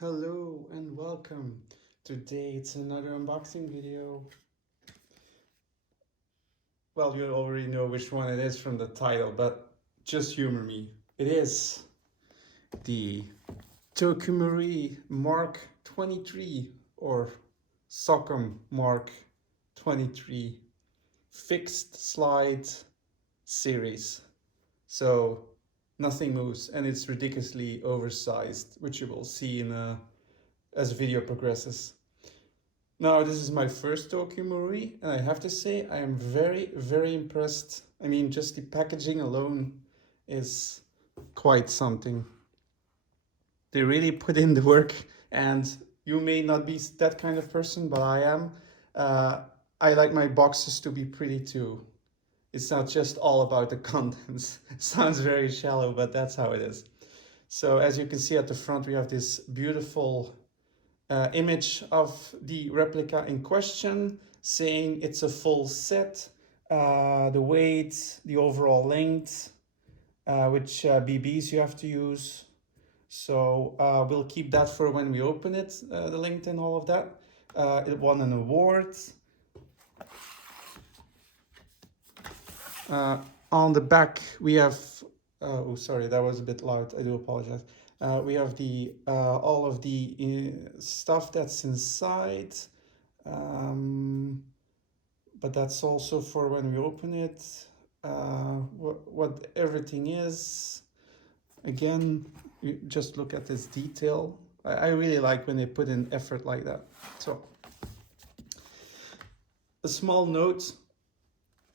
Hello and welcome. Today it's another unboxing video. Well, you already know which one it is from the title, but just humor me. It is the Marui Mark 23 or Socom Mark 23 fixed slide series. So nothing moves and it's ridiculously oversized, which you will see as the video progresses. Now, this is my first Tokyo Marui, and I have to say I am very, very impressed. I mean, just the packaging alone is quite something. They really put in the work, and you may not be that kind of person, but I am. I like my boxes to be pretty too. It's not just all about the contents. Sounds very shallow, but that's how it is. So as you can see at the front, we have this beautiful image of the replica in question, saying it's a full set, the weight, the overall length, which BBs you have to use. So we'll keep that for when we open it, the length and all of that. It won an award. On the back we have, oh sorry, that was a bit loud, I do apologize. We have the all of the stuff that's inside, but that's also for when we open it. What everything is. Again, you just look at this detail. I really like when they put in effort like that. So, a small note,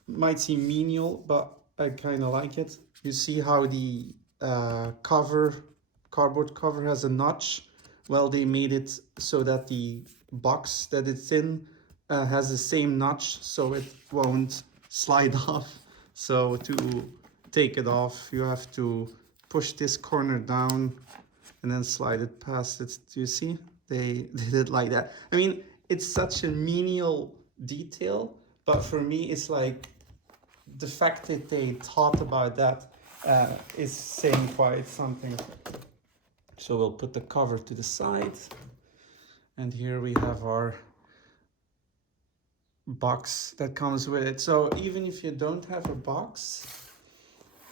might seem menial, but I kind of like it. You see how the cardboard cover has a notch. Well, they made it so that the box that it's in has the same notch, so it won't slide off. So to take it off, you have to push this corner down and then slide it past it. Do you see? They did it like that. I mean, it's such a menial detail, but for me, it's like the fact that they thought about that is saying quite something. So we'll put the cover to the side, and here we have our box that comes with it. So even if you don't have a box,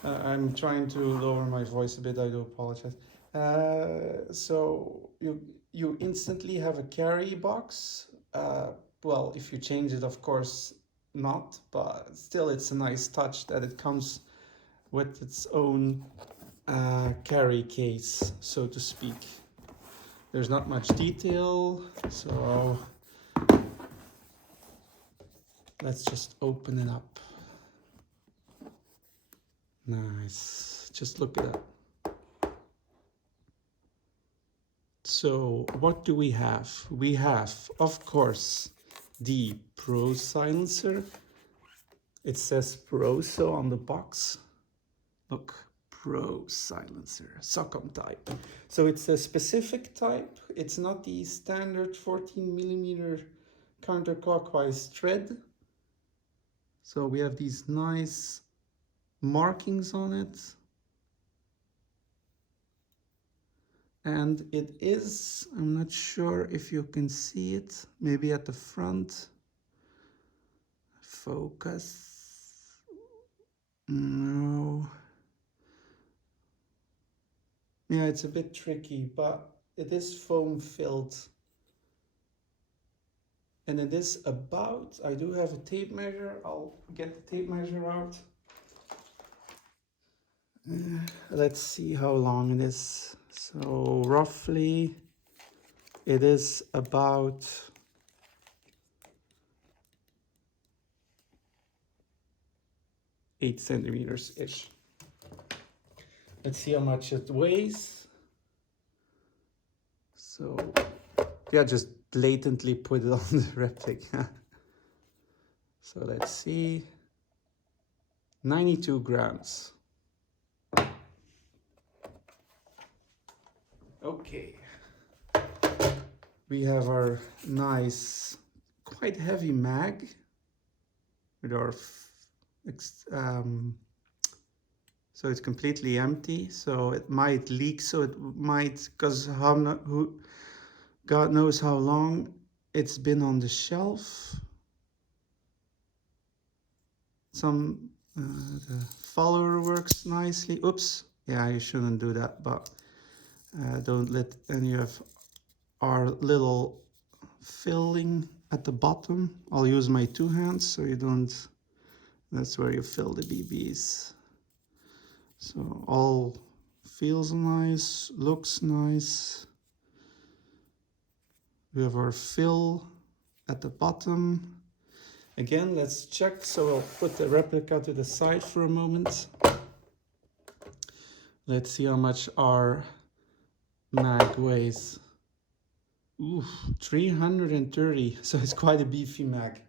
I'm trying to lower my voice a bit, I do apologize. So you instantly have a carry box. Well, if you change it, of course not, but still it's a nice touch that it comes with its own carry case, so to speak. There's not much detail, so let's just open it up. Nice, just look at that. So what do we have? We have, of course, the Pro silencer. It says Pro so on the box. Look, Pro silencer, Socom type. So it's a specific type. It's not the standard 14mm counterclockwise thread. So we have these nice markings on it. And it is, I'm not sure if you can see it, maybe at the front. Focus. No. Yeah, it's a bit tricky, but it is foam filled. And it is about, I do have a tape measure, I'll get the tape measure out. Let's see how long it is. So roughly it is about 8 centimeters-ish. Let's see how much it weighs. So yeah, just blatantly put it on the replica. So let's see, 92 grams. Okay, we have our nice, quite heavy mag with our, so So it's completely empty, so it might leak, so it might, because God knows how long it's been on the shelf. The follower works nicely. Oops, yeah, you shouldn't do that, but don't let any of our little filling at the bottom. I'll use my 2 hands so you don't, that's where you fill the BBs. So all feels nice, looks nice. We have our fill at the bottom. Again, let's check. So I'll put the replica to the side for a moment. Let's see how much our mag weighs. Ooh, 330. So it's quite a beefy mag.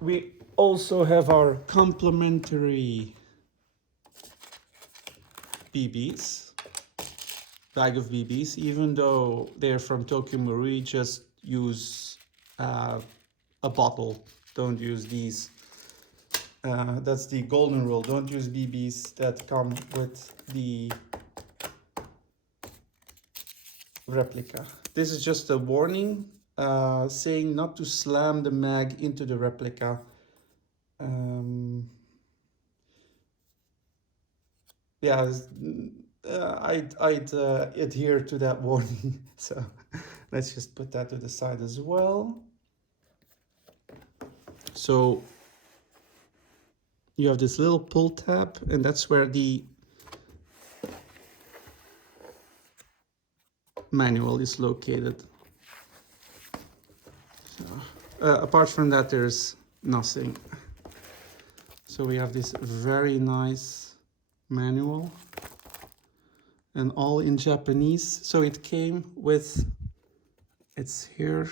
We also have our complementary BBs, bag of BBs, even though they're from Tokyo Marui, just use a bottle. Don't use these. That's the golden rule. Don't use BBs that come with the replica. This is just a warning saying not to slam the mag into the replica. Yeah, I'd adhere to that warning. So let's just put that to the side as well. So you have this little pull tab, and that's where the manual is located. So, apart from that, there's nothing. So we have this very nice manual, and all in Japanese. So it came with, it's here,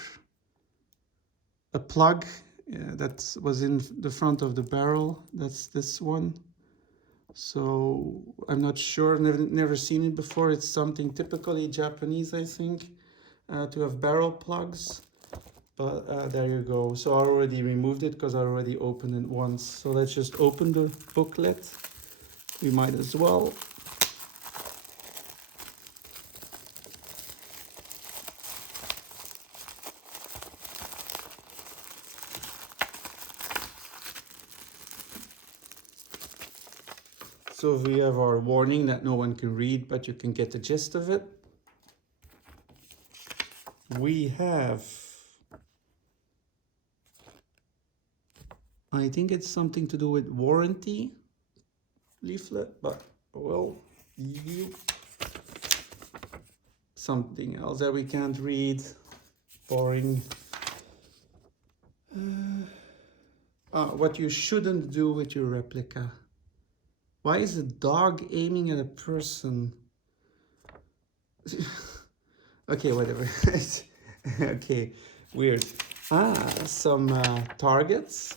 a plug that was in the front of the barrel. That's this one. So I'm not sure, never seen it before. It's something typically Japanese, I think, to have barrel plugs. But there you go. So I already removed it because I already opened it once. So let's just open the booklet. We might as well. So we have our warning that no one can read, but you can get the gist of it. We have, I think it's something to do with warranty leaflet, but well, something else that we can't read. Boring. What you shouldn't do with your replica. Why is a dog aiming at a person? Okay, whatever. Okay, weird. Some targets.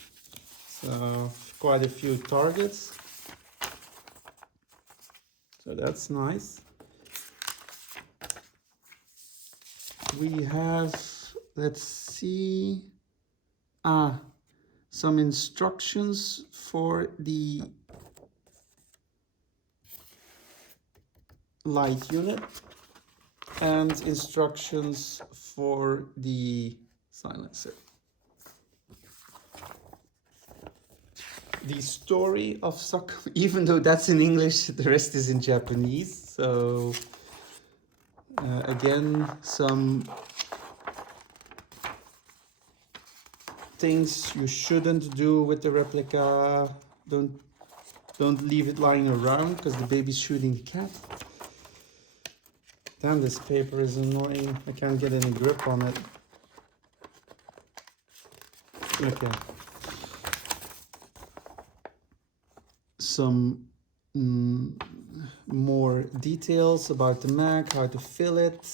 So quite a few targets. So that's nice. We have, let's see, some instructions for the light unit and instructions for the silencer. The story of Sokumi, even though that's in English, the rest is in Japanese. So again, some things you shouldn't do with the replica. Don't leave it lying around because the baby's shooting the cat. Damn, this paper is annoying. I can't get any grip on it. Okay. Some more details about the mag, how to fill it,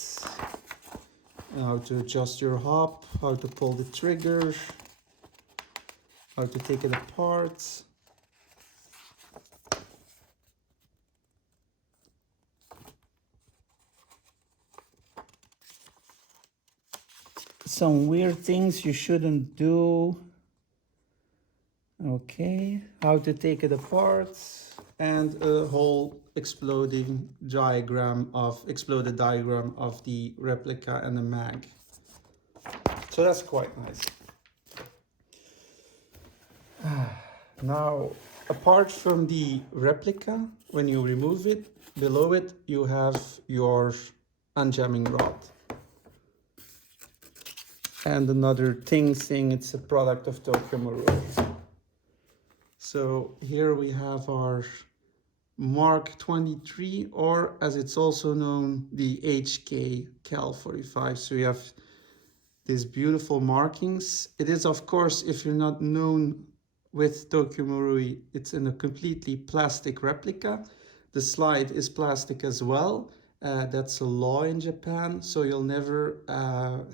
how to adjust your hop, how to pull the trigger, how to take it apart. Some weird things you shouldn't do. Okay, how to take it apart, and a whole exploded diagram of the replica and the mag. So that's quite nice. Now, apart from the replica, when you remove it, below it you have your unjamming rod. And another thing, it's a product of Tokyo Marui. So here we have our Mark 23, or as it's also known, the HK Cal 45. So you have these beautiful markings. It is, of course, if you're not known with Tokyo Marui, it's in a completely plastic replica. The slide is plastic as well. That's a law in Japan, so you'll never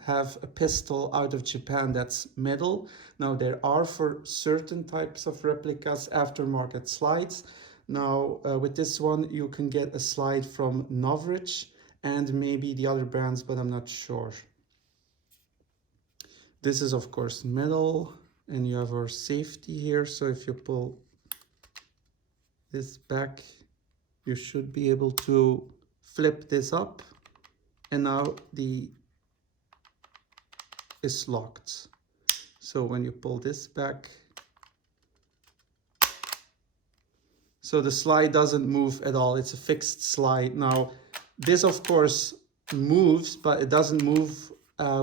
have a pistol out of Japan that's metal. Now, there are for certain types of replicas aftermarket slides. Now, with this one, you can get a slide from Novridge and maybe the other brands, but I'm not sure. This is, of course, metal, and you have our safety here. So if you pull this back, you should be able to flip this up, and now is locked. So when you pull this back, so the slide doesn't move at all. It's a fixed slide. Now, this of course moves, but it doesn't move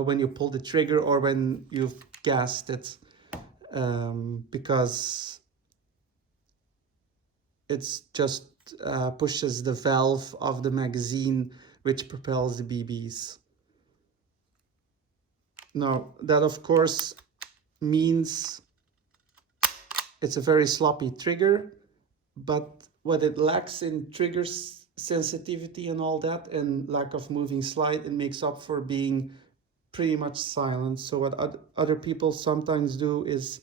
when you pull the trigger or when you've gassed it, because it's just pushes the valve of the magazine which propels the BBs. Now, that of course means it's a very sloppy trigger, but what it lacks in trigger sensitivity and all that, and lack of moving slide, it makes up for being pretty much silent. So what other people sometimes do is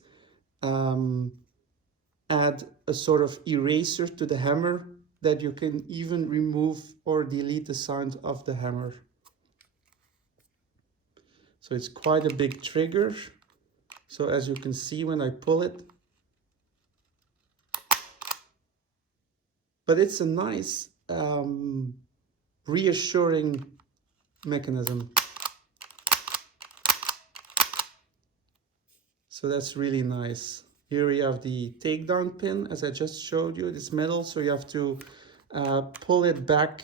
add a sort of eraser to the hammer that you can even remove or delete the sound of the hammer. So it's quite a big trigger. So as you can see when I pull it, but it's a nice reassuring mechanism. So that's really nice. Here we have the takedown pin, as I just showed you. It's metal, so you have to pull it back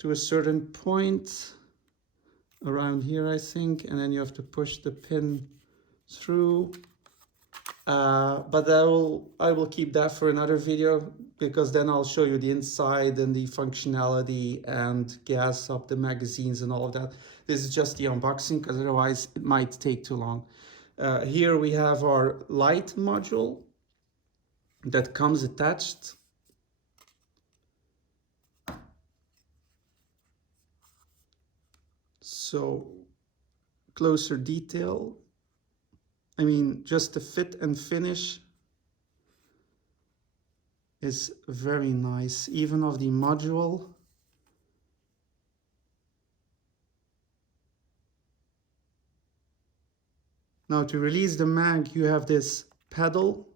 to a certain point around here, I think, and then you have to push the pin through. But I will keep that for another video, because then I'll show you the inside and the functionality and gas up the magazines and all of that. This is just the unboxing, because otherwise it might take too long. Here we have our light module that comes attached. So closer detail. I mean, just the fit and finish is very nice, even of the module. Now, to release the mag, you have this pedal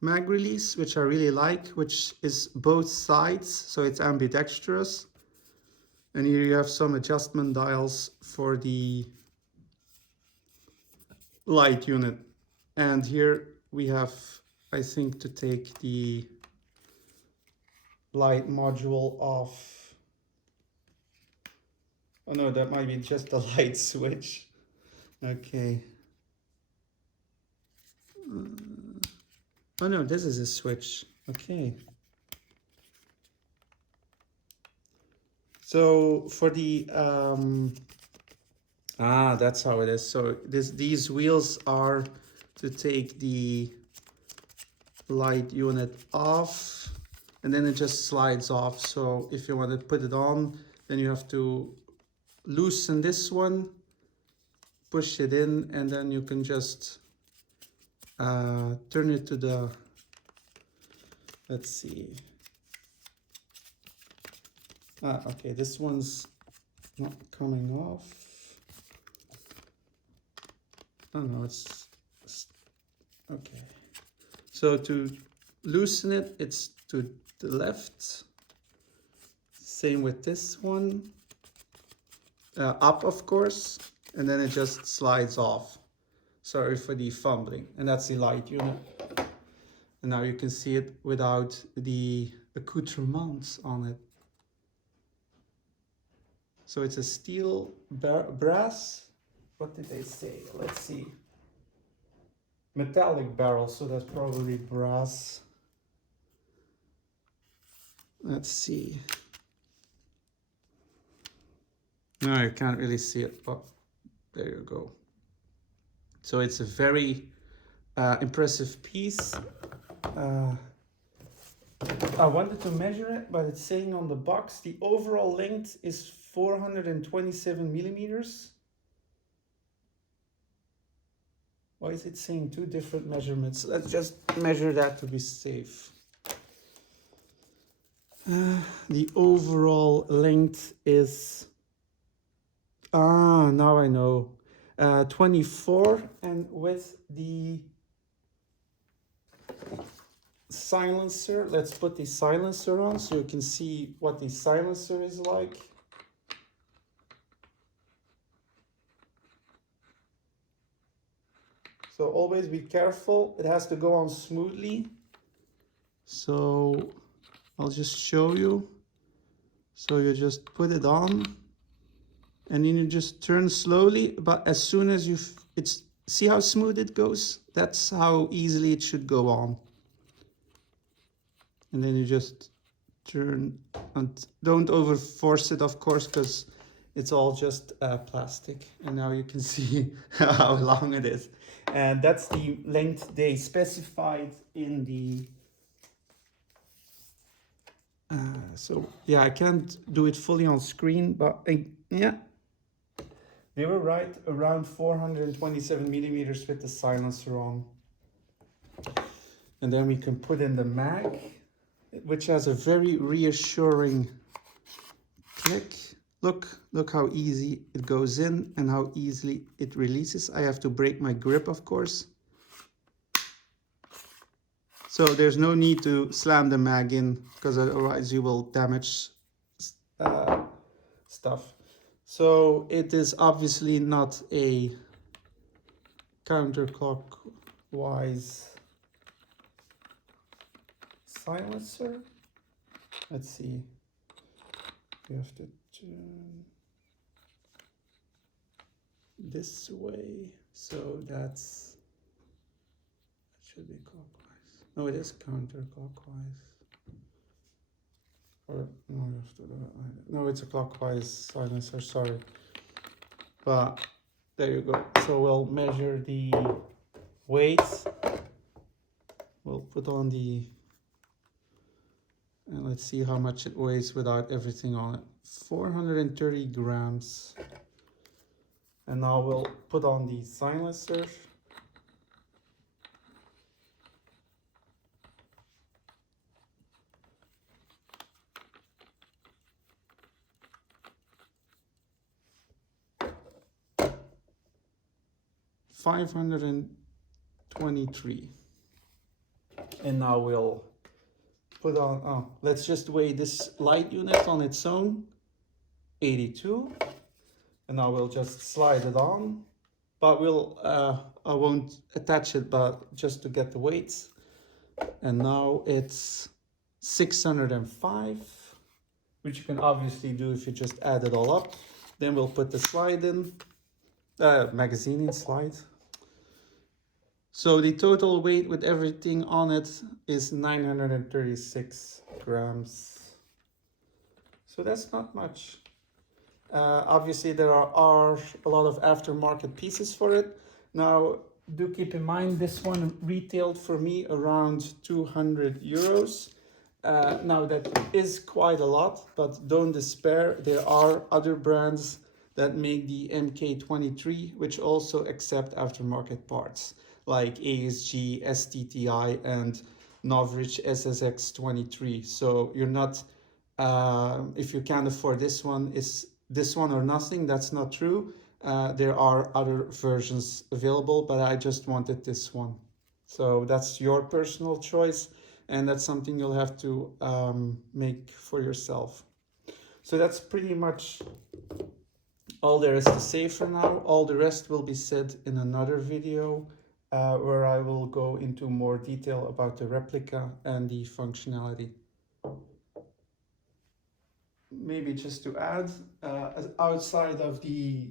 mag release, which I really like, which is both sides, so it's ambidextrous. And here you have some adjustment dials for the light unit. And here we have, I think, to take the light module off. Oh no, that might be just the light switch. Okay. Oh no, this is a switch. Okay. So for the that's how it is. So these wheels are to take the light unit off, and then it just slides off. So if you want to put it on, then you have to loosen this one, push it in, and then you can just turn it to the, let's see. Okay, this one's not coming off. Oh no, it's okay. So to loosen it, it's to the left. Same with this one. Up, of course, and then it just slides off. Sorry for the fumbling. And that's the light unit. And now you can see it without the accoutrements on it. So it's a steel brass. What did they say? Let's see. Metallic barrel, so that's probably brass. Let's see. No, you can't really see it, but there you go. So it's a very impressive piece. I wanted to measure it, but it's saying on the box the overall length is 427 millimeters. Why is it saying two different measurements? Let's just measure that to be safe. The overall length is, now I know, 24, and with the silencer, let's put the silencer on so you can see what the silencer is like. So always be careful, it has to go on smoothly. So I'll just show you. So you just put it on and then you just turn slowly, but as soon as see how smooth it goes? That's how easily it should go on. And then you just turn, and don't over force it, of course, because it's all just plastic. And now you can see how long it is. And that's the length they specified in the... so yeah, I can't do it fully on screen, but yeah. They were right, around 427 millimeters with the silencer on. And then we can put in the mag, which has a very reassuring click. Look how easy it goes in and how easily it releases. I have to break my grip, of course. So there's no need to slam the mag in, because otherwise you will damage stuff. So it is obviously not a counterclockwise silencer. Let's see. You have to turn this way, so that should be clockwise. No, it is counterclockwise. Or no, you have to do it. No, it's a clockwise silencer. Sorry, but there you go. So we'll measure the weight. We'll put on the, and let's see how much it weighs without everything on it. 430 grams. And now we'll put on the silencer. $523. And now we'll put on, let's just weigh this light unit on its own, 82. And now we'll just slide it on, but I won't attach it, but just to get the weights. And now it's 605, which you can obviously do if you just add it all up. Then we'll put the slide in, magazine in slide. So the total weight with everything on it is 936 grams. So that's not much. Obviously there are a lot of aftermarket pieces for it. Now do keep in mind this one retailed for me around 200 euros. Now that is quite a lot, but don't despair. There are other brands that make the MK23, which also accept aftermarket parts, like ASG, STTI, and Novridge SSX23. So you're not, if you can't afford this one, it's this one or nothing. That's not true. There are other versions available, but I just wanted this one So that's your personal choice, and that's something you'll have to make for yourself. So that's pretty much all there is to say for now. All the rest will be said in another video where I will go into more detail about the replica and the functionality. Maybe just to add, outside of the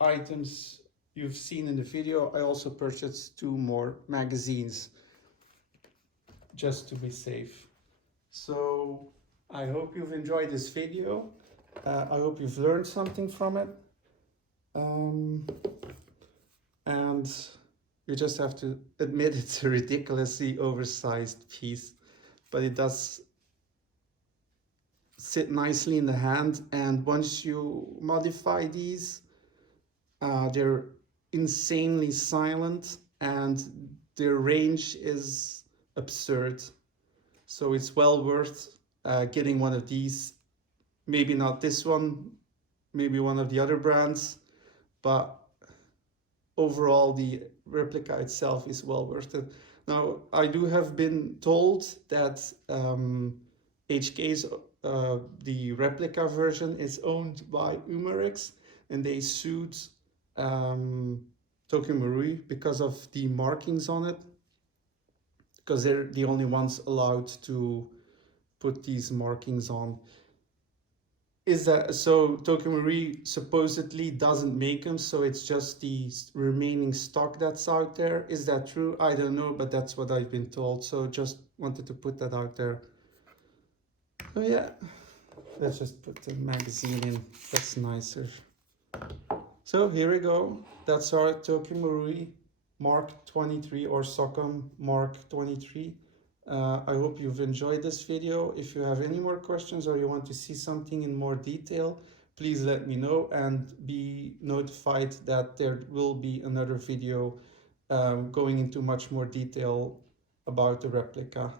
items you've seen in the video, I also purchased 2 more magazines just to be safe. So I hope you've enjoyed this video. I hope you've learned something from it. And you just have to admit it's a ridiculously oversized piece, but it does sit nicely in the hand. And once you modify these, they're insanely silent and their range is absurd. So it's well worth getting one of these. Maybe not this one, maybe one of the other brands, but overall the replica itself is well worth it. Now, I do have been told that HK's the replica version is owned by Umarex, and they sued Tokyo Marui because of the markings on it, because they're the only ones allowed to put these markings on. Is that so? Tokyo Marui supposedly doesn't make them, so it's just the remaining stock that's out there. Is that true? I don't know, but that's what I've been told. So just wanted to put that out there. So yeah, let's just put the magazine in. That's nicer. So here we go. That's our Tokyo Marui Mark 23 or Socom Mark 23. I hope you've enjoyed this video. If you have any more questions or you want to see something in more detail, please let me know and be notified that there will be another video going into much more detail about the replica.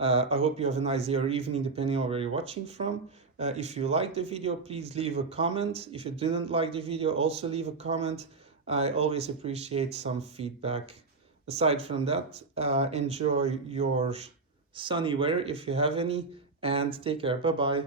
I hope you have a nice day or evening depending on where you're watching from. If you liked the video, please leave a comment. If you didn't like the video, also leave a comment. I always appreciate some feedback. Aside from that, enjoy your sunny weather if you have any, and take care. Bye bye.